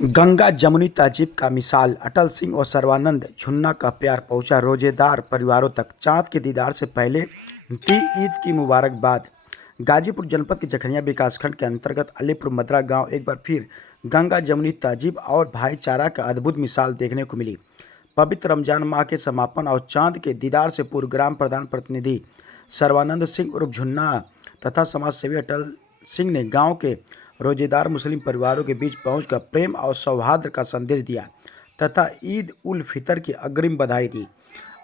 गंगा जमुनी तहजीब का मिसाल अटल सिंह और सर्बानंद झुन्ना का प्यार पहुंचा रोजेदार परिवारों तक। चांद के दीदार से पहले दी ईद की मुबारकबाद। गाजीपुर जनपद के जखनिया विकासखंड के अंतर्गत अलीपुर मद्रा गांव एक बार फिर गंगा जमुनी तहजीब और भाईचारा का अद्भुत मिसाल देखने को मिली। पवित्र रमजान माह के समापन और चांद के दीदार से पूर्व ग्राम प्रधान प्रतिनिधि सर्बानंद सिंह उर्फ झुन्ना तथा समाज सेवी अटल सिंह ने गांव के रोजेदार मुस्लिम परिवारों के बीच पहुंचकर प्रेम और सौहार्द का संदेश दिया तथा ईद उल फितर की अग्रिम बधाई दी।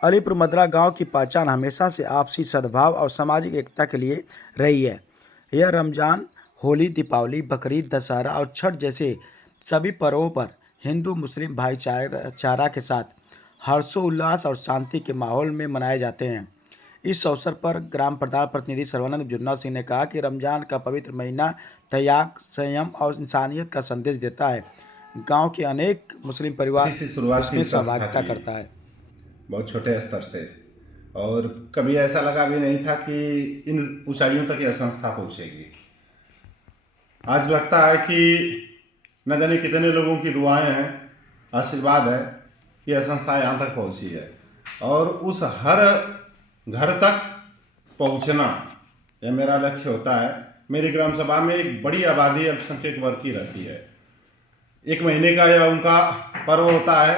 अलीपुर मद्रा गांव की पहचान हमेशा से आपसी सद्भाव और सामाजिक एकता के लिए रही है। यह रमजान, होली, दीपावली, बकरीद, दशहरा और छठ जैसे सभी पर्वों पर हिंदू मुस्लिम भाईचारा के साथ हर्षोल्लास और शांति के माहौल में मनाए जाते हैं। इस अवसर पर ग्राम प्रधान प्रतिनिधि सर्बानंद जुन्ना सिंह ने कहा कि रमजान का पवित्र महीना त्याग, संयम और इंसानियत का संदेश देता है। गांव के अनेक मुस्लिम परिवार इसमें सहभागिता करता है। बहुत छोटे स्तर से, और कभी ऐसा लगा भी नहीं था कि इन ऊंचाइयों तक यह संस्था पहुंचेगी। आज लगता है कि न जाने कितने लोगों की दुआएं हैं, आशीर्वाद है कि यह संस्था यहाँ तक पहुंची है। और उस हर घर तक पहुंचना यह मेरा लक्ष्य होता है। मेरी ग्राम सभा में एक बड़ी आबादी अल्पसंख्यक वर्ग की रहती है। एक महीने का यह उनका पर्व होता है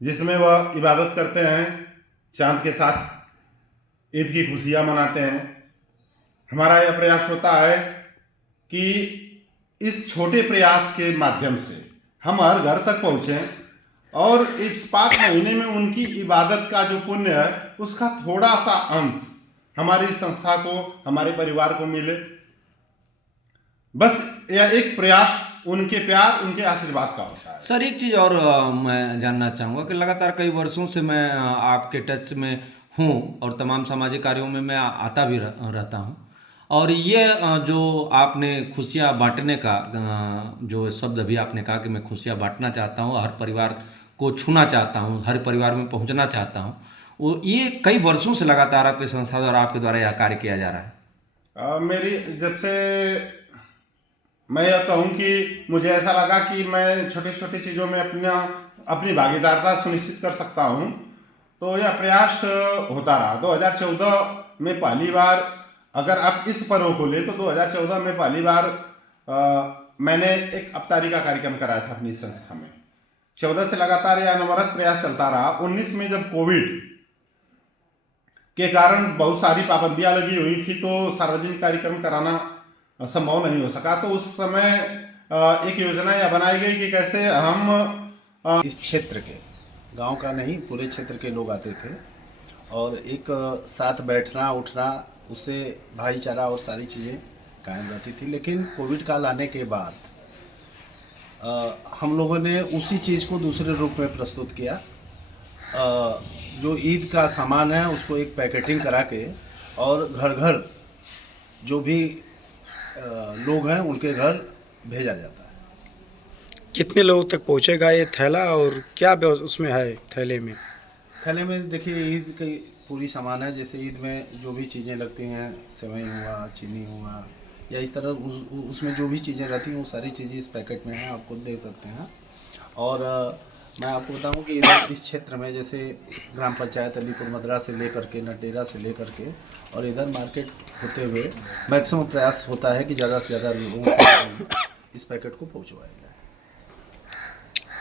जिसमें वह इबादत करते हैं, चांद के साथ ईद की खुशियाँ मनाते हैं। हमारा यह प्रयास होता है कि इस छोटे प्रयास के माध्यम से हम हर घर तक पहुँचें और इस पाक महीने में उनकी इबादत का जो पुण्य है उसका थोड़ा सा अंश हमारी संस्था को, हमारे परिवार को मिले। बस यह एक प्रयास उनके प्यार, उनके आशीर्वाद का होता है। सर, एक चीज़ और मैं जानना चाहूँगा कि लगातार कई वर्षों से मैं आपके टच में हूँ और तमाम सामाजिक कार्यों में मैं आता भी रहता हूँ। और ये जो आपने खुशियाँ बांटने का जो शब्द अभी आपने कहा कि मैं खुशियाँ बांटना चाहता हूँ, हर परिवार को छूना चाहता हूँ, हर परिवार में पहुँचना चाहता हूँ, वो ये कई वर्षों से लगातार आपके संस्था द्वारा, आपके द्वारा यह कार्य किया जा रहा है। मेरी जब से मैं यह कहूँ कि मुझे ऐसा लगा कि मैं छोटी छोटी चीज़ों में अपनी भागीदारता सुनिश्चित कर सकता हूँ, तो यह प्रयास होता रहा। 2014 में पहली बार, अगर आप इस पर्व को ले तो 2014 में पहली बार मैंने एक अफ्तारी का कार्यक्रम कराया था अपनी संस्था में। 14 से लगातार यह अनवरत प्रयास चलता रहा। 19 में जब कोविड के कारण बहुत सारी पाबंदियां लगी हुई थी तो सार्वजनिक कार्यक्रम कराना संभव नहीं हो सका, तो उस समय एक योजना यह बनाई गई कि कैसे हम इस क्षेत्र के, गांव का नहीं पूरे क्षेत्र के लोग आते थे और एक साथ बैठना उठना, उससे भाईचारा और सारी चीज़ें कायम रहती थी। लेकिन कोविड काल आने के बाद हम लोगों ने उसी चीज़ को दूसरे रूप में प्रस्तुत किया। जो ईद का सामान है उसको एक पैकेटिंग करा के और घर घर जो भी लोग हैं उनके घर भेजा जाता है। कितने लोगों तक पहुंचेगा ये थैला और क्या उसमें है थैले में? थैले में देखिए ईद की पूरी सामान है। जैसे ईद में जो भी चीज़ें लगती हैं, सेवई हुआ, चीनी हुआ, या इस तरह उसमें जो भी चीज़ें रहती हैं वो सारी चीज़ें इस पैकेट में हैं, आप खुद देख सकते हैं। और मैं आपको बताऊं कि इधर इस क्षेत्र में जैसे ग्राम पंचायत अलीपुर मद्रा से लेकर के, नटेरा से लेकर के और इधर मार्केट होते हुए मैक्सिमम प्रयास होता है कि ज़्यादा से ज़्यादा लोगों को इस पैकेट को पहुँचवाया जाए।